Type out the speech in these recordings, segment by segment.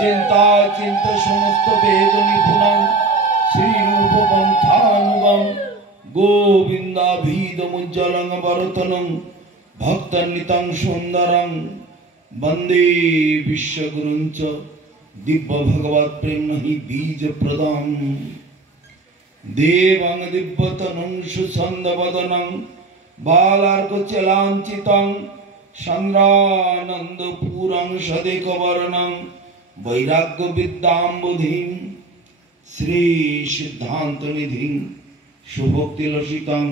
चिंता चिंत समस्त वेद निपुणं श्री रूप पंथानुगम गोविंदाभिधमुज्ज्वलं वरतनं भक्तनितं सुंदरं वंदे विश्वगुरुं च दिव्य भगवत प्रेम ही बीज प्रदान देवं दिव्यतनं सुसंदवदनं बालार्कचलांचितं चंद्रानंदपूरं सदेकवर्णं वैराग्य विद्याम्बुधिं श्री सिद्धांत निधिं शुभोक्तिलसितं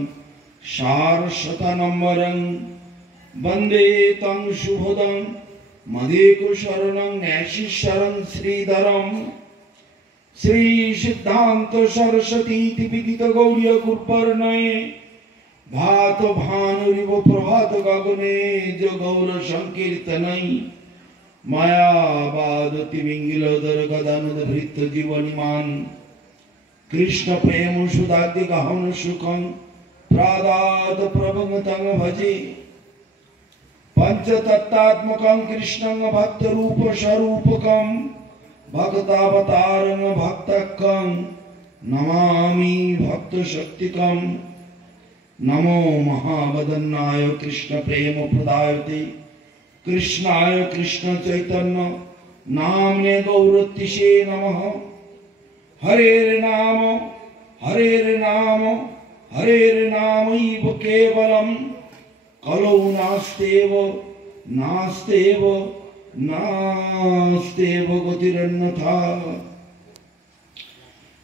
सारशतनम्बरं वंदे तं शुभदं मदेको शरणं नैशिशरं श्रीधरं श्री सिद्धांत सरस्वती विदित गौरी गुरुपर्णये भात भानुरिव प्रभात गगने जो गौर संकीर्तनै मायावाद तिमिंगिलोदर गदानुद भृत जीवनिमान कृष्ण प्रेम सुधाद्य गहन सुखं प्रादाद प्रभंगतं भजे पंचतत्त्वात्मकं कृष्णं भक्त रूप स्वरूपकं भक्तावतारं भक्तकं नमामि भक्त शक्तिकं नमो महावदन्नाय कृष्ण प्रेम प्रदायते कृष्णाय कृष्ण चैतन्य नामने गौरतिशे नमः हरेर नाम हरेर्नामैव केवलम् कलौ नास्तेव गतिरन्यथा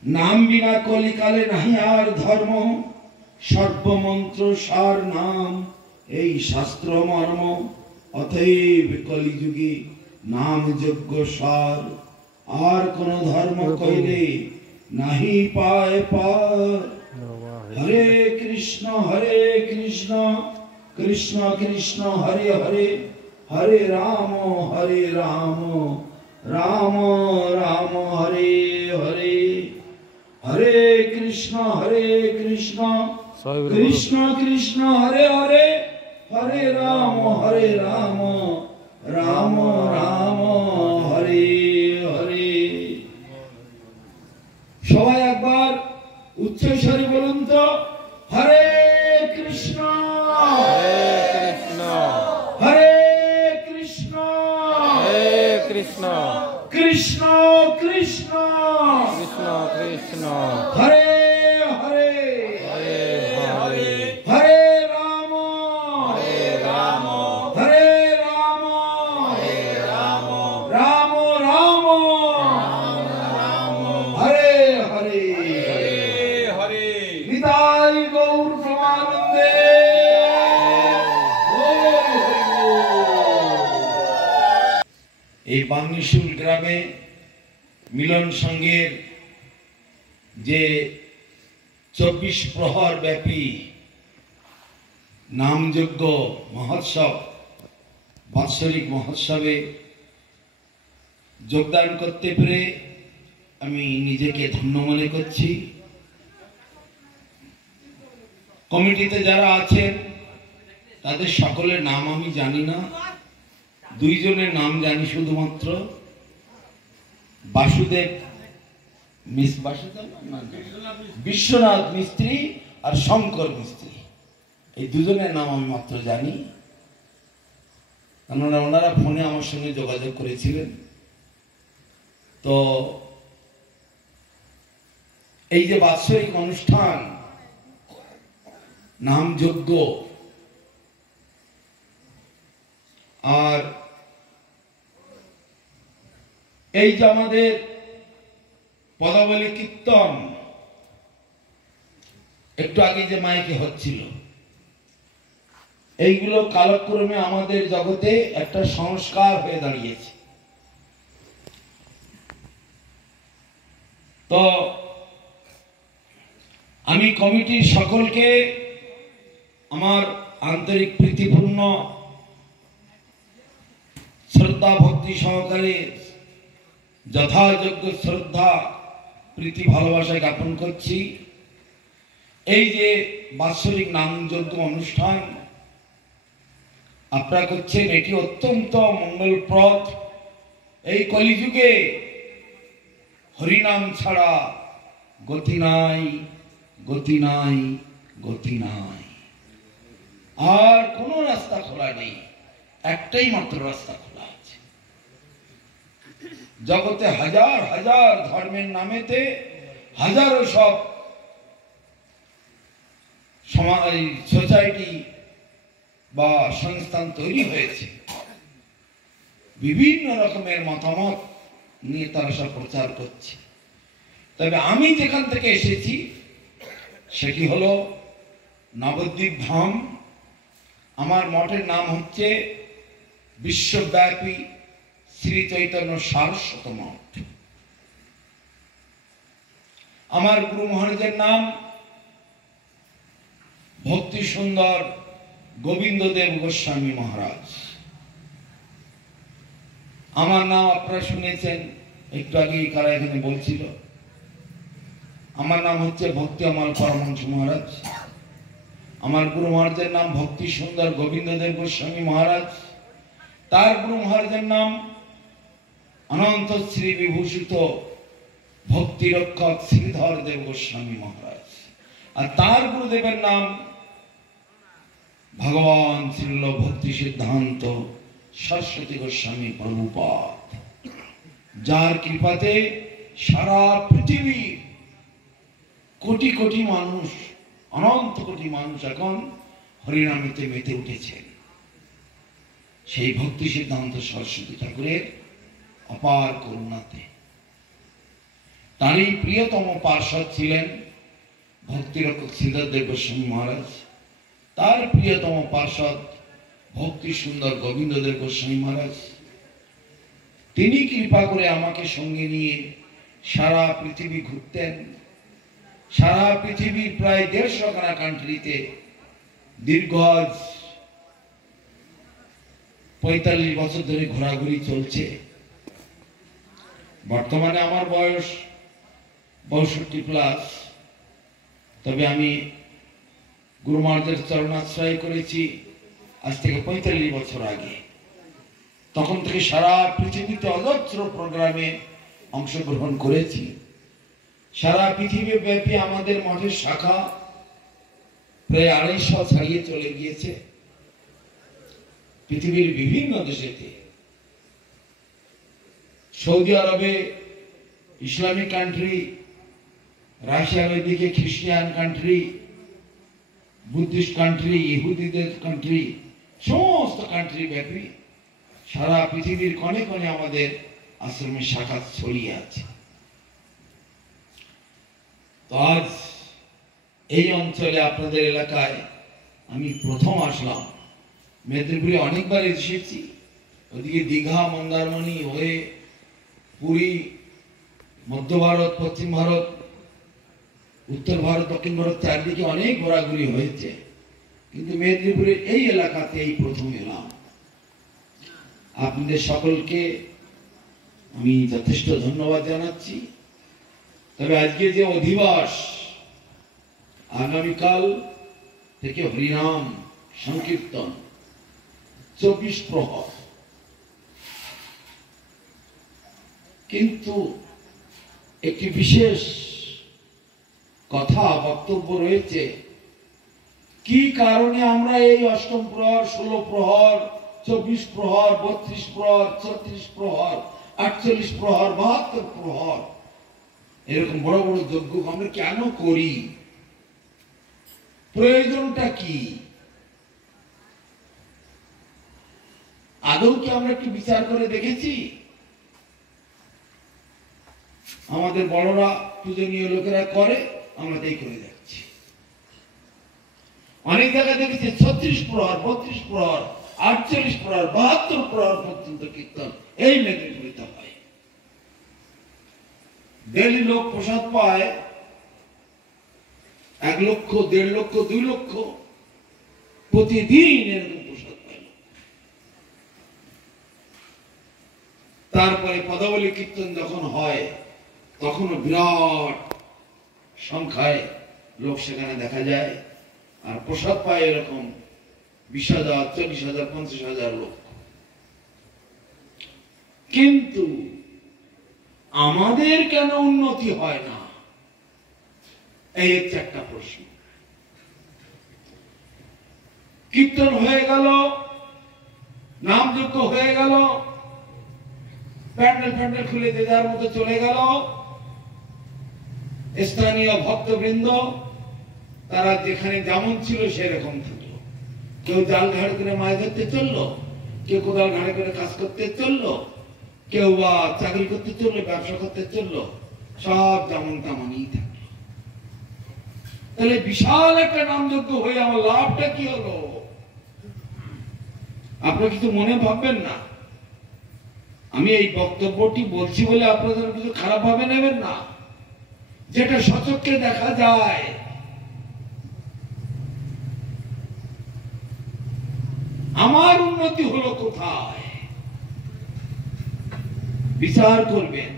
नाम बिना कलिकाले नहीं आर धर्म सर्वमंत्र सार नाम এই শাস্ত্র মর্ম অতএব কলিযুগে নাম যজ্ঞ সার আর কোন ধর্ম কইলে নাহি পায় পার হরে কৃষ্ণ कृष्ण कृष्ण हरे हरे हरे राम राम राम हरे हरे हरे कृष्ण कृष्ण कृष्ण हरे हरे हरे राम राम राम हरे हरे সবাই একবার উচ্চ স্বরে বলুন তো হরে কৃষ্ণ कृष्ण कृष्ण कृष्ण कृष्ण कृष्ण हरे हरे हरे हरे हरे राम हरे राम हरे राम राम राम हरे हरे हरे निताई गौर प्रमानंदे এই বাংলিশুল গ্রামে মিলন সংঘের যে 24 প্রহর ব্যাপী নামযজ্ঞ মহোৎসব বাৎসরিক মহোৎসবে যোগদান করতে পেরে আমি নিজেকে ধন্য মনে করছি। কমিটিতে যারা আছেন তাদের সকলের নাম আমি জানি না, দুইজনের নাম জানি শুধুমাত্র, বিশ্বনাথ মিস্ত্রি আর শঙ্কর মিস্ত্রি, এই দুজনের নাম আমি মাত্র জানি। কেননা ওনারা ফোনে আমার সঙ্গে যোগাযোগ করেছিলেন। তো এই যে বাৎসরিক অনুষ্ঠান নামযজ্ঞ আর এই যে আমাদের পদাবলী কীর্তন একটু আগে যে মাইকে হচ্ছিল, এইগুলো কালক্রমে আমাদের জগতে একটা সংস্কার হয়ে দাঁড়িয়েছে। তো আমি কমিটির সকলকে আমার আন্তরিক প্রীতিপূর্ণ শ্রদ্ধা ভক্তি সহকারে যথাযোগ্য শ্রদ্ধা প্রীতি ভালোবাসা জ্ঞাপন করছি। এই যে বাৎসরিক নামযজ্ঞ অনুষ্ঠান আপনারা করছেন, এটি অত্যন্ত মঙ্গলপ্রদ এই কলিযুগে হরিনাম ছাড়া গতি নাই, গতি নাই, গতি নাই। আর কোনো রাস্তা খোলা নেই, একটাই মাত্র রাস্তা খোলা আছে। জগতে হাজার হাজার ধর্মের নামেতে হাজারো সব সমাজ, সোসাইটি বা সংস্থান তৈরি হয়েছে, বিভিন্ন রকমের মতামত নিয়ে তারা সব প্রচার করছে। তবে আমি যেখান থেকে এসেছি সেটি হলো নবদ্বীপ ধাম। আমার মঠের নাম হচ্ছে বিশ্বব্যাপী শ্রী চৈতন্য সারস্বত মঠ। আমার গুরু মহারাজের নাম ভক্তি সুন্দর গোবিন্দদেব গোস্বামী মহারাজ। আমার নাম আপনারা শুনেছেন, একটু আগেই কারা এখানে বলছিল। আমার নাম হচ্ছে ভক্তি অমল পরমহংস মহারাজ। আমার গুরু মহারাজের নাম ভক্তি সুন্দর গোবিন্দদেব গোস্বামী মহারাজ। তার গুরু মহারাজের নাম অনন্ত শ্রী বিভূষিত ভক্তি রক্ষক শ্রীধর দেব গোস্বামী মহারাজ। আর তার গুরুদেবের নাম ভগবান শ্রীল ভক্তি সিদ্ধান্ত সরস্বতী গোস্বামী প্রভুপাদ, যার কৃপাতে সারা পৃথিবীর কোটি কোটি মানুষ, অনন্ত কোটি মানুষ এখন হরিনামেতে মেতে উঠেছেন। সেই ভক্তি সিদ্ধান্ত সরস্বতী ঠাকুরের অপার করুণাতে। তারই প্রিয়তম পার্ষদ ছিলেন ভক্তিরক্ষক শ্রীধর দেব গোস্বামী মহারাজ। তার প্রিয়তম পার্ষদ ভক্তি সুন্দর গোবিন্দদেব গোস্বামী মহারাজ। তিনি কৃপা করে আমাকে সঙ্গে নিয়ে সারা পৃথিবী ঘুরতেন। সারা পৃথিবীর প্রায় 150 কান্ট্রিতে দীর্ঘ 45 বছর ধরে ঘোরাঘুরি চলছে। বর্তমানে আমার বয়স 62+। তবে আমি গুরু মহারাজের চরণাশ্রয় করেছি আজ থেকে 45 বছর আগে। তখন থেকে সারা পৃথিবীতে অজস্র প্রোগ্রামে অংশগ্রহণ করেছি। সারা পৃথিবী ব্যাপী আমাদের মঠের শাখা প্রায় 250 ছাড়িয়ে চলে গিয়েছে। পৃথিবীর বিভিন্ন দেশেতে, সৌদি আরবে ইসলামিক কান্ট্রি, রাশিয়ার ওইদিকে খ্রিস্টান কান্ট্রি, বুদ্ধিস্ট কান্ট্রি, ইহুদিদের কান্ট্রি, সমস্ত কান্ট্রি ব্যাপী সারা পৃথিবীর কোণে কোণে আমাদের আশ্রমের শাখা ছড়িয়ে আছে। তো আজ এই অঞ্চলে আপনাদের এলাকায় আমি প্রথম আসলাম। মেদিনীপুরে অনেকবার এসেছি, ওদিকে দীঘা মন্দারমণি হয়ে পুরী, মধ্য ভারত, পশ্চিম ভারত, উত্তর ভারত, দক্ষিণ ভারত, চারদিকে অনেক ঘোরাঘুরি হয়েছে, কিন্তু মেদিনীপুরের এই এলাকাতে এই প্রথম এলাম। আপনাদের সকলকে আমি যথেষ্ট ধন্যবাদ জানাচ্ছি। তবে আজকে যে অধিবাস, আগামীকাল থেকে হরিনাম সংকীর্তন 24 প্রহর, কিন্তু একটি বিশেষ কথা বক্তব্য রয়েছে। কি কারণে আমরা এই অষ্টম প্রহর, 16 প্রহর, 24 প্রহর, 32 প্রহর, 36 প্রহর, 48 প্রহর, 72 প্রহর এরকম বড় বড় যজ্ঞ আমরা কেন করি? প্রয়োজনটা কি? আদৌ কি আমরা একটু বিচার করে দেখেছি? আমাদের বড়রা, পূজনীয় লোকেরা করে, আমরা তাই করে যাচ্ছি। অনেক জায়গায় দেখেছি 36 প্রহর, 32 প্রহর, 48 প্রহর, 72 প্রহর পর্যন্ত কীর্তন এই মেদিনীপুরে হয়। ডেলি লোক প্রসাদ পায় 1 লক্ষ, 1.5 লক্ষ, 2 লক্ষ প্রতিদিন এরকম প্রসাদ পায়। তারপরে পদাবলী কীর্তন যখন হয় তখনও বিরাট সংখ্যায় লোক সেখানে দেখা যায়, আর প্রসাদ পায় এরকম 20,000, 40,000, 50,000 লোক। কিন্তু আমাদের কেন উন্নতি হয় না, এই হচ্ছে একটা প্রশ্ন। কীর্তন হয়ে গেল, নামযজ্ঞ হয়ে গেল, প্যান্ডেল প্যান্ডেল খুলে যে যার মতো চলে গেল। স্থানীয় ভক্তবৃন্দ তারা যেখানে যেমন ছিল সেরকম থাকলো। কেউ জাল ঘাড়ে করে মাছ ধরতে চললো, কেউ কোদাল ঘাড়ে করে কাজ করতে চললো, কেউ বা চাকরি করতে চললো, ব্যবসা করতে চললো, সব যেমন তেমনই থাকলো। তাহলে বিশাল একটা নামযজ্ঞ হয়ে আমার লাভটা কি হলো? আপনারা কিছু মনে ভাববেন না, আমি এই বক্তব্যটি বলছি বলে আপনাদের কিছু খারাপ ভাবে নেবেন না। যেটা সচক্ষে দেখা যায়, আমার উন্নতি হলো কোথায়, বিচার করবেন।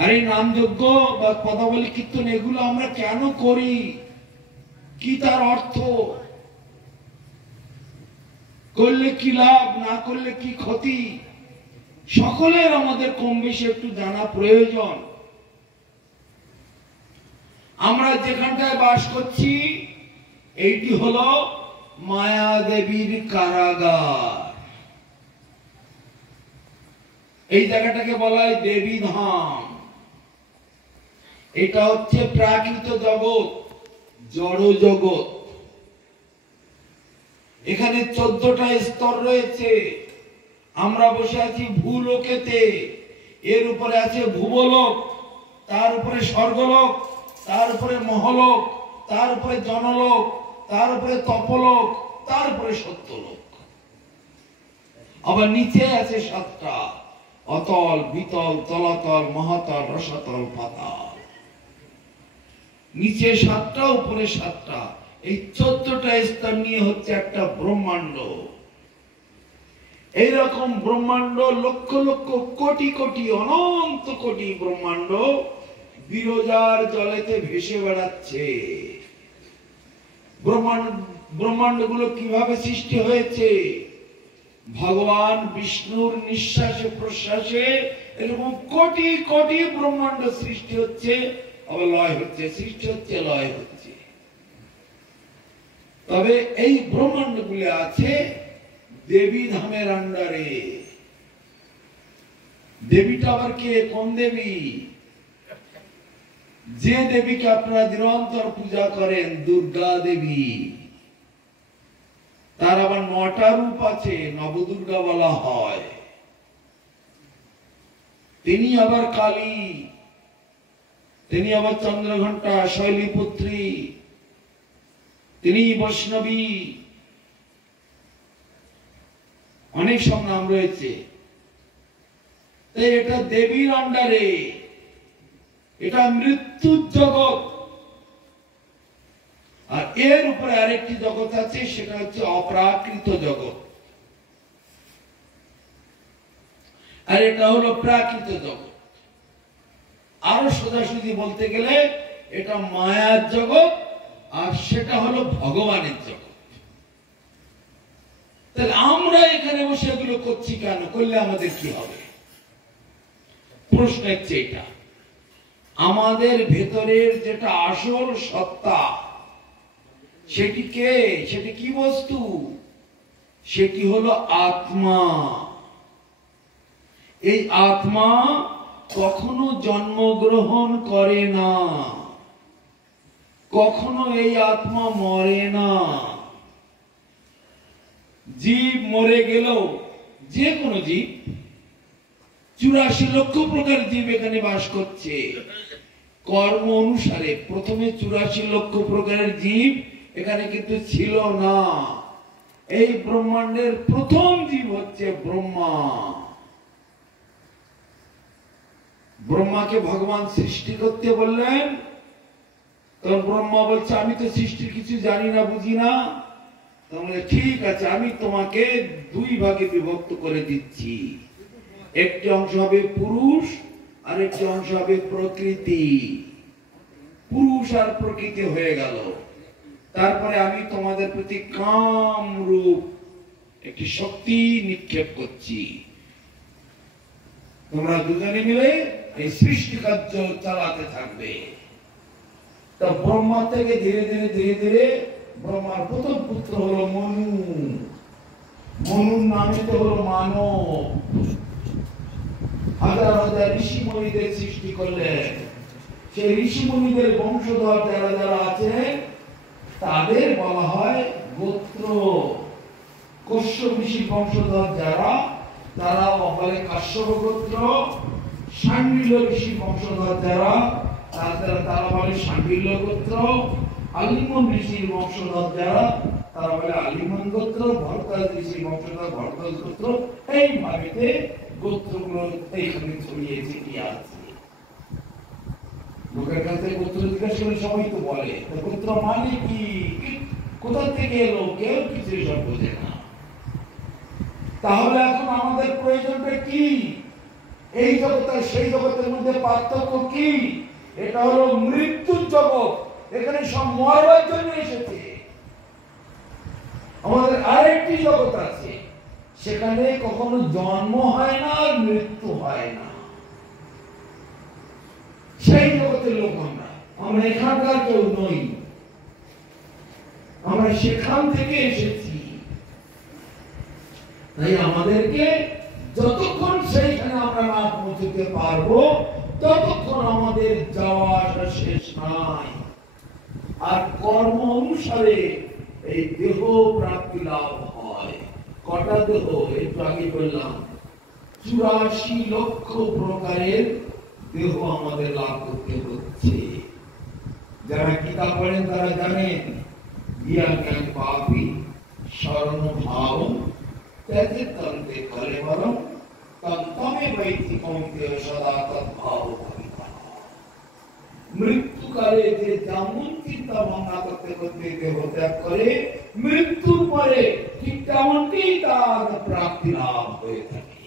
আর এই নামযজ্ঞ বা পদাবলী কীর্তন এগুলো আমরা কেন করি, কি তার অর্থ, করলে কি লাভ, না করলে কি ক্ষতি, সকলের আমাদের কম বেশি একটু জানা প্রয়োজন। আমরা যেখানটায় বাস করছি এইটি হলো মায়া দেবীর কারাগার। এই জায়গাটাকে বলা হয় দেবী ধাম। এটা হচ্ছে প্রাকৃত জগৎ, জড় জগৎ। এখানে 14টা স্তর রয়েছে। আমরা বসে আছি ভূলোকেতে, এর উপরে আছে ভুবলোক, তার উপরে স্বর্গলোক, তার উপরে মহলোক, তার উপরে জনলোক, তার উপরে তপলোক, তার উপরে সত্যলোক। আবার নিচে আছে 7টা, অতল, বিতল, তলাতল, মহাতল, রসাতল, পাতাল। নিচে 7টা, উপরে 7টা, এই 14টা স্তর নিয়ে হচ্ছে একটা ব্রহ্মাণ্ড। এইরকম ব্রহ্মাণ্ড লক্ষ লক্ষ কোটি কোটি অনন্ত কোটি ব্রহ্মাণ্ড বিরজার জলেতে ভেসে বেড়াচ্ছে। ব্রহ্মাণ্ডগুলো কিভাবে সৃষ্টি হয়েছে? ভগবান বিষ্ণুর নিঃশ্বাসে প্রশ্বাসে এরকম কোটি কোটি ব্রহ্মাণ্ড সৃষ্টি হচ্ছে, আবার লয় হচ্ছে, সৃষ্টি হচ্ছে, লয় হচ্ছে। তবে এই ব্রহ্মাণ্ডগুলি আছে দেবী ধামের আন্ডারে। দেবীটা আবার কে, কোন দেবী? যে দেবীকে আপনারা নিরন্তর পূজা করেন, দুর্গা দেবী। তার আবার 9টা রূপ আছে, নবদুর্গা বলা হয়। তিনি আবার কালী, তিনি আবার চন্দ্রঘণ্টা, শৈলীপুত্রী, তিনি বৈষ্ণবী, অনেক সব নাম রয়েছে। এটা দেবীর আন্ডারে, এটা মৃত্যুর জগৎ। আর এর উপরে আরেকটি জগৎ আছে, সেটা হচ্ছে অপ্রাকৃত জগৎ, আর এটা হলো প্রাকৃত জগৎ। আরো সোজাসুজি বলতে গেলে এটা মায়ার জগৎ, আর সেটা হলো ভগবানের জগৎ। তাহলে আমরা এখানে বসে এগুলো করছি কেন, করলে আমাদের কি হবে? প্রশ্ন হচ্ছে এটা। আমাদের ভেতরের যেটা আসল সত্তা, সেটি কে, সেটি কি বস্তু? সেটি হলো আত্মা। এই আত্মা কখনো জন্মগ্রহণ করে না, কখনো এই আত্মা মরে না। জীব মরে গেলেও, যে কোনো জীব, 84 লক্ষ প্রকার জীব এখানে বাস করছে কর্ম অনুসারে। প্রথমে 84 লক্ষ প্রকারের জীব এখানে কিন্তু ছিল না। এই ব্রহ্মাণ্ডের প্রথম জীব হচ্ছে ব্রহ্মা। ব্রহ্মাকে ভগবান সৃষ্টি করতে বললেন, তখন ব্রহ্মা বলছে আমি তো সৃষ্টির কিছু জানি না, বুঝি না। তাহলে ঠিক আছে, আমি তোমাকে 2 ভাগে বিভক্ত করে দিচ্ছি। একটি অংশ হবে পুরুষ, আর একটি অংশ হবে প্রকৃতি। পুরুষ আর প্রকৃতি হয়ে গেল। তারপরে আমি তোমাদের প্রতি কাম রূপ একটি শক্তি নিক্ষেপ করছি। তোমরা দুজনে মিলে এই সৃষ্টি কার্য চালাতে থাকবে। তো ব্রহ্মা থেকে ধীরে ধীরে ধীরে ধীরে ব্রহ্মার প্রথম পুত্র হলো মনু। মনুর নামে তো হলো মানব। হাজার হাজার ঋষি মুনিদের সৃষ্টি করলেন। সেই ঋষি মুনিদের বংশধর যারা যারা আছেন তাদের বলা হয় গোত্র। কশ্যপ ঋষির বংশধর যারা তারা বলে কাশ্যপ গোত্র। শাণ্ডিল্য ঋষির বংশধর যারা তারা বলে শাণ্ডিল্য গোত্র। আলিমন ঋষির বংশধর যারা তারা বলে আলিমন গোত্র। ভরদ্বাজ ঋষির বংশধর ভরদ্বাজ গোত্র। এইভাবে গোত্রগুলো এইখানে ছড়িয়ে ছিটিয়ে আছে। লোকের কাছে গোত্র জিজ্ঞাসা করে সবাই তো বলে গোত্র মানে কি, কোথা থেকে এলো, কেউ কিছু সব বোঝে না। তাহলে এখন আমাদের প্রয়োজনটা কি? এই জগৎ আর সেই জগতের মধ্যে পার্থক্য কি? এটা হলো মৃত্যুর জগৎ। এখানে সব মরবার জন্য এসেছে। আমাদের আরেকটি জগৎ আছে, সেখানে কখনো জন্ম হয় না আর মৃত্যু হয় না। সেই জগতের লোক আমরা এখানকার কেউ নই। আমরা সেখান থেকে এসেছি। তাই আমাদেরকে যতক্ষণ সেইখানে আমরা না পৌঁছতে পারবো ততক্ষণ আমাদের যাওয়া আসা শেষ নাই। আর কর্ম অনুসারে এই দেহ প্রাপ্তি লাভ হয়। কটা দেহ? একটু আগে বললাম 84 লক্ষ প্রকারের দেহ আমাদের লাভ করতে হচ্ছে। যারা কিতাব পড়েন তারা জানেন জ্ঞান পাপি শরণ ভাব ত্যাগে তন্তে করে বরং তন্তমে বৈতি কমতে সদা তদ্ভাব ভবিতা। মৃত্যুকালে যে যেমন চিন্তা ভাবনা করতে করতে দেহ ত্যাগ করে, মৃত্যুর পরে ঠিক তেমনটি তার প্রাপ্তি লাভ হয়ে থাকে।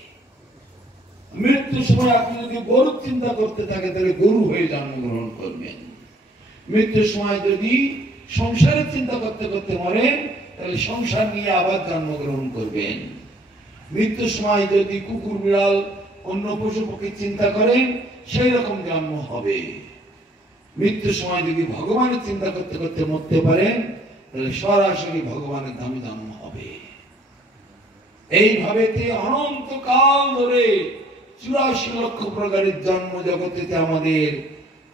মৃত্যুর সময় আপনি যদি গরুর চিন্তা করতে থাকে তাহলে গরু হয়ে জন্মগ্রহণ করবেন। মৃত্যুর সময় যদি সংসারের চিন্তা করতে করতে মরেন তাহলে সংসার নিয়ে আবার জন্মগ্রহণ করবেন। মৃত্যুর সময় যদি কুকুর বিড়াল অন্য পশু পক্ষীর চিন্তা করেন সেই রকম জন্ম হবে। মৃত্যুর সময় যদি ভগবানের চিন্তা করতে করতে মরতে পারেন তাহলে সরাসরি ভগবানের ধামে জন্ম হবে। এইভাবে অনন্তকাল ধরে 84 লক্ষ প্রকারের জন্ম জগতে আমাদের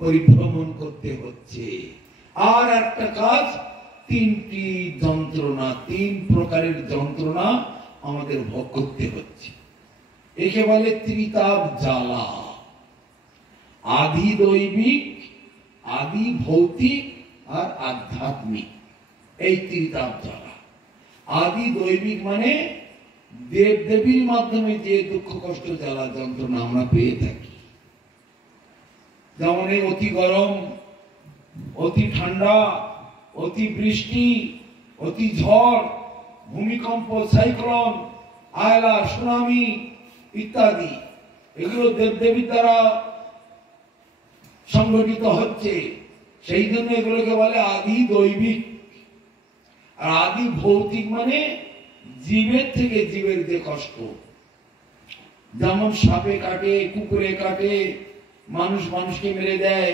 পরিভ্রমণ করতে হচ্ছে। আর একটা কাজ, 3টি যন্ত্রণা, 3 প্রকারের যন্ত্রণা আমাদের ভোগ করতে হচ্ছে। একে বলে ত্রিতাপ জ্বালা। আদি দৈবিক, আদি ভৌতিক আর আধ্যাত্মিক, এই ত্রিতাপ জ্বালা। আদি দৈবিক মানে দেব দেবীর মাধ্যমে যে দুঃখ কষ্ট জ্বালা যন্ত্রণা আমরা পেয়ে থাকি। যেমন এই অতি গরম, অতি ঠান্ডা, অতি বৃষ্টি, অতি ঝড়, ভূমিকম্প, সাইক্লোন, আয়লা, সুনামি ইত্যাদি, এগুলো দেবদেবীর দ্বারা সংঘটিত হচ্ছে। সেই জন্য এগুলোকে বলে আদি দৈবিক। আর আদি ভৌতিক মানে জীবের থেকে জীবের যে কষ্ট। যেমন সাপে কাটে, কুকুরে কাটে, মানুষ মানুষকে মেরে দেয়,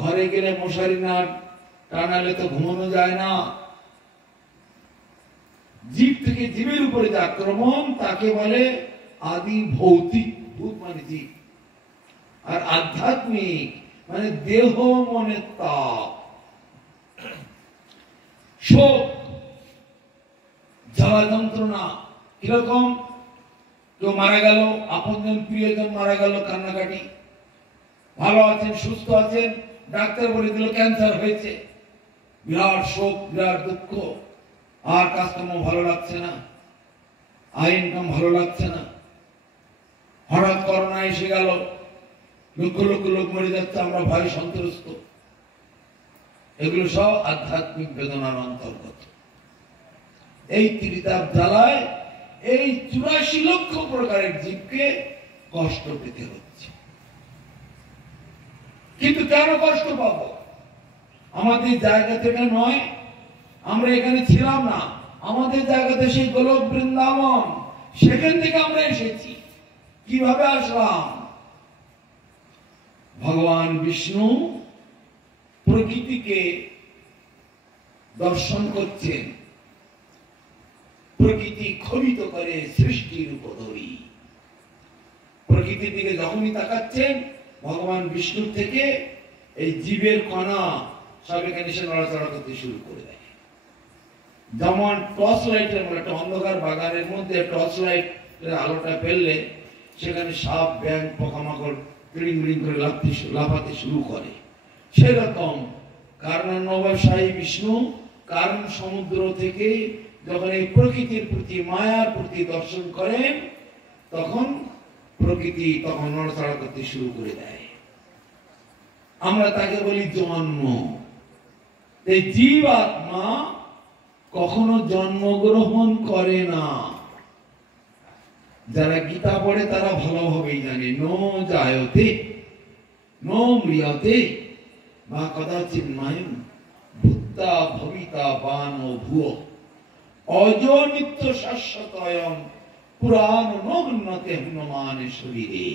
ঘরে গেলে মশারি না টানালে তো ঘুমানো যায় না। জীব থেকে জীবের উপরে যে আক্রমণ তাকে বলে আদি ভৌতিক। ভূত মানে জীব। আর আধ্যাত্মিক মানে দেহ মনের তাপ, শোক, জ্বালা যন্ত্রণা। কিরকম? কেউ মারা গেল, আপনজন প্রিয়জন মারা গেল, কান্নাকাটি। ভালো আছেন, সুস্থ আছেন, ডাক্তার বলে দিল ক্যান্সার হয়েছে, বিরাট শোক, বিরাট দুঃখ। আর কাজকর্ম ভালো লাগছে না, আয় ইনকাম ভালো লাগছে না। হঠাৎ করোনা এসে গেল, লক্ষ লক্ষ লোক মরে যাচ্ছে, আমরা ভয় সন্ত্রস্ত। এগুলো সব আধ্যাত্মিক বেদনার অন্তর্গত। এই ত্রিতাপ জ্বালায় এই 84 লক্ষ প্রকারের জীবকে কষ্ট পেতে হচ্ছে। কিন্তু কেন কষ্ট পাবো? আমাদের জায়গা থেকে নয়, আমরা এখানে ছিলাম না, আমাদের জায়গাতে সেই গোলক বৃন্দাবন, সেখান থেকে আমরা এসেছি। কিভাবে আসলাম? ভগবান বিষ্ণু প্রকৃতিকে দর্শন করছেন, প্রকৃতি ক্ষোভিত করে সৃষ্টির উপধরি। প্রকৃতির দিকে যখনই তাকাচ্ছেন, ভগবান বিষ্ণুর থেকে এই জীবের কণা সব এখানে এসে নড়াচড়া করতে শুরু করে দেয়। যেমন টর্চ লাইটের মতো একটা অন্ধকার বাগানের মধ্যে টর্চ লাইটের আলোটা ফেললে সেখানে সাপ, ব্যাঙ, পোকামাকড় ক্রিং ক্রিং করে লাফাতে শুরু করে, সেরকম কারণান্বয়ী বিষ্ণু কারণ সমুদ্র থেকে যখন এই প্রকৃতির প্রতি মায়ার প্রতি দর্শন করেন, তখন প্রকৃতি তখন নড়াচড়া করতে শুরু করে দেয়। আমরা তাকে বলি জন্ম। এই জীব আত্মা কখনো জন্মগ্রহণ করে না। যারা গীতা পড়ে তারা ভালোভাবেই জানে, নো জায়তে নো ম্রিয়তে বা কদাচিৎ মায়ং ভূতা ভবিতা বান ভুয়ো অজ নিত্য শাশ্বতয়ং পুরাণ নগ্নতে হনুমান শরীরে।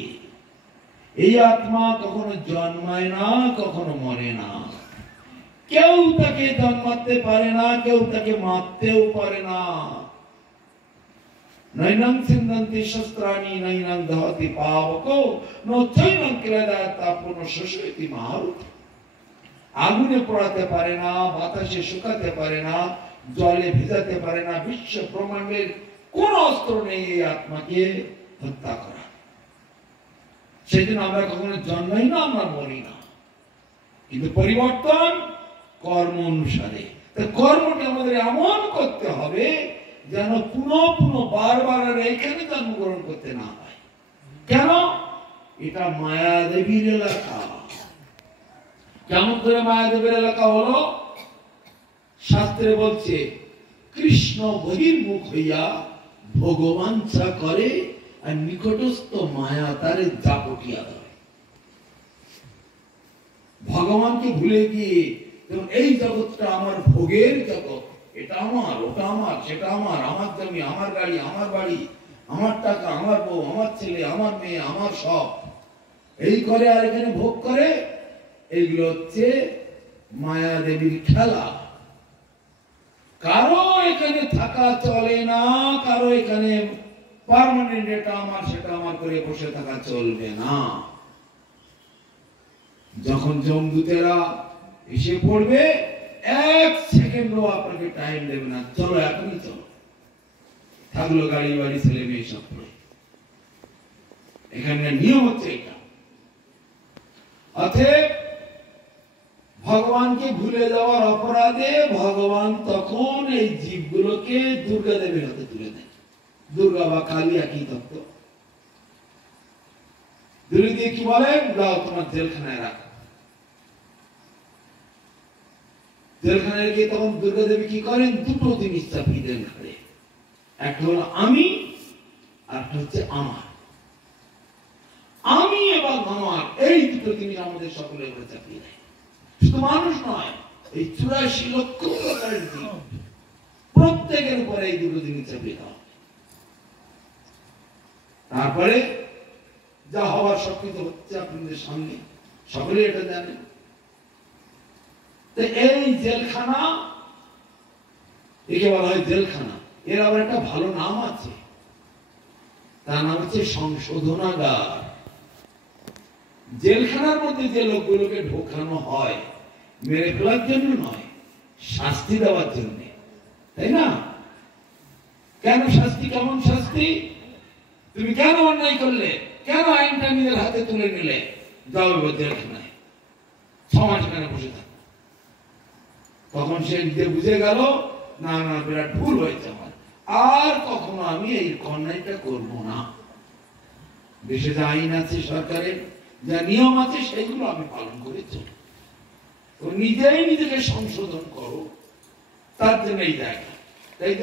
এই আত্মা কখনো জন্মায় না, কখনো মরে না। কেউ তাকে জন্মাতে পারে না, কেউ তাকে মারতেও পারে না। নৈনং সিন্ধন্তি শস্ত্রাণি নৈনং দহতি পাবকো নৈনং ক্লেদাতা পুনঃ শোষয়তি মারুত। আগুনে পোড়াতে পারে না, বাতাসে শুকাতে পারে না, জলে ভিজাতে পারে না। বিশ্ব ব্রহ্মাণ্ডের কোন অস্ত্র নেই এই আত্মাকে হত্যা করা। সেই জন্য আমরা কখনো জন্মাই না, আমরা মরি না। কিন্তু পরিবর্তন কর্ম অনুসারে। কর্মটা আমাদের এমন করতে হবে যেন পুনঃ পুনঃ বারবার আর এখানে জন্মগ্রহণ করতে না হয়। কেন? এটা মায়াদেবীর এলাকা। কেমন করে মায়াদেবীর এলাকা হলো? শাস্ত্রে বলছে, কৃষ্ণ বহির্মুখ হইয়া ভগবাঞ্ছা করে আর নিকটস্থ মায়া তারে জাপটিয়া ধরে। ভগবানকে ভুলে গিয়ে যেমন এই জগৎটা আমার ভোগের জগৎ, এটা আমার, ওটা আমার, সেটা আমার, আমার জমি, আমার গাড়ি, আমার বাড়ি, আমার টাকা, আমার বউ, আমার ছেলে, আমার মেয়ে, আমার সব, এই করে আর এখানে ভোগ করে। এইগুলো হচ্ছে মায়া দেবীর খেলা। কারো এখানে থাকা চলে না, কারো এখানে পার্মানেন্ট এটা আমার সেটা আমার করে বসে থাকা চলবে না। যখন যমদূতেরা এসে পড়বে, এক সেকেন্ডও আপনাকে টাইম দেবে না, চলো এখনই চলো। থাকলো গাড়ি বাড়ি ছেলে মেয়ে সব পড়ে। এখানে নিয়ম হচ্ছে এটা। অতএব ভগবানকে ভুলে যাওয়ার অপরাধে ভগবান তখন এই জীবগুলোকে দুর্গা দেবীর হাতে তুলে দেয়। দুর্গা বা কালী একই তত্ত্ব। দুর্গা দিয়ে কি বলেন? যাও তোমার জেলখানায় রাখো। জেলখানায় গিয়ে তখন দুর্গা দেবী কি করেন? দুটো জিনিস চাপিয়ে দেন ঘরে। একটা হলো আমি, আর একটা হচ্ছে আমার। আমি এবং আমার, এই দুটো জিনিস আমাদের সকলের উপরে চাপিয়ে দেয়। শুধু মানুষ নয়, এই 84 লক্ষ প্রকারের জীব, প্রত্যেকের উপরে এই দুটো জিনিস চাপিয়ে দেওয়া। তারপরে যা হওয়ার সবকিছু হচ্ছে আপনাদের সামনে, সকলে এটা জানেন। এই জেলখানা, একে বলা হয় জেলখানা। এর আবার একটা ভালো নাম আছে, তার নাম হচ্ছে সংশোধনাগার। জেলখানার মধ্যে যে লোকগুলোকে ঢোকানো হয় মেরে ফেলার জন্য নয়, শাস্তি দেওয়ার জন্য, তাই না? কেন শাস্তি? কেমন শাস্তি? তুমি কেন অন্যায় করলে? কেন আইনটা নিজের হাতে তুলে নিলে? যাও জেলখানায় 6 মাস কেন বসে থাকো। তখন সে নিজে বুঝে গেল, না না, বিরাট ভুল হয়েছে আমার, আর কখনো আমি এই অন্যায়টা করব না। দেশে যা আইন আছে, সরকারের যা নিয়ম আছে, সেগুলো আমি পালন করে চলি। তো নিজেই নিজেকে সংশোধন করো, তার জন্য এই জায়গা। তাই